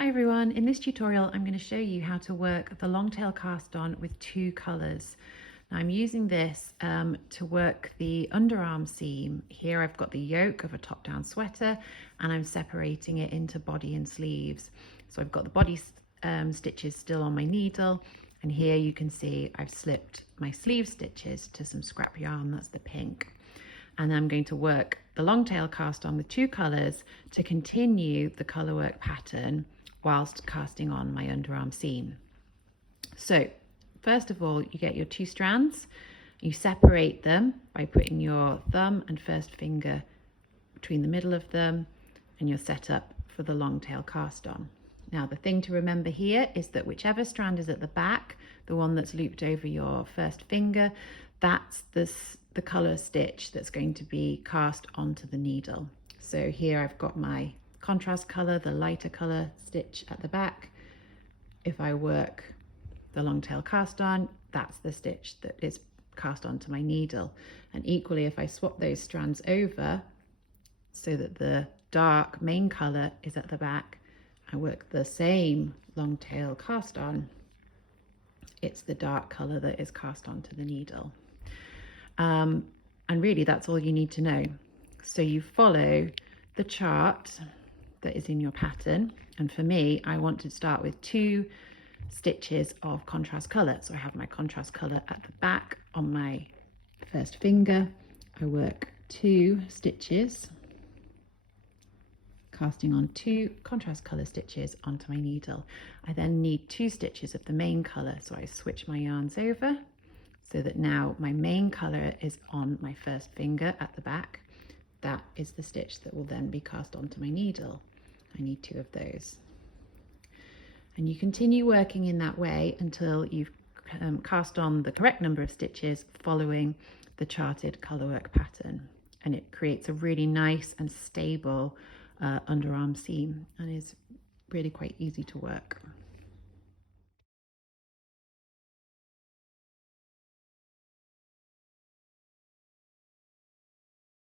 Hi everyone, in this tutorial I'm going to show you how to work the long tail cast on with two colours. Now I'm using this to work the underarm seam. Here I've got the yoke of a top-down sweater and I'm separating it into body and sleeves. So I've got the body stitches still on my needle, and here you can see I've slipped my sleeve stitches to some scrap yarn, that's the pink. And I'm going to work the long tail cast on with two colours to continue the colour work pattern whilst casting on my underarm seam. So first of all, you get your two strands, you separate them by putting your thumb and first finger between the middle of them, and you're set up for the long tail cast on. Now the thing to remember here is that whichever strand is at the back, the one that's looped over your first finger, that's the colour stitch that's going to be cast onto the needle. So here I've got my contrast colour, the lighter colour stitch at the back. If I work the long tail cast on, that's the stitch that is cast onto my needle. And equally, if I swap those strands over so that the dark main colour is at the back, I work the same long tail cast on, it's the dark colour that is cast onto the needle. And really that's all you need to know. So you follow the chart that is in your pattern, and for me I want to start with two stitches of contrast colour. So I have my contrast colour at the back on my first finger. I work two stitches, casting on two contrast colour stitches onto my needle. I then need two stitches of the main colour, so I switch my yarns over so that now my main colour is on my first finger at the back. That is the stitch that will then be cast onto my needle. I need two of those. And you continue working in that way until you've cast on the correct number of stitches following the charted colour work pattern. And it creates a really nice and stable underarm seam and is really quite easy to work.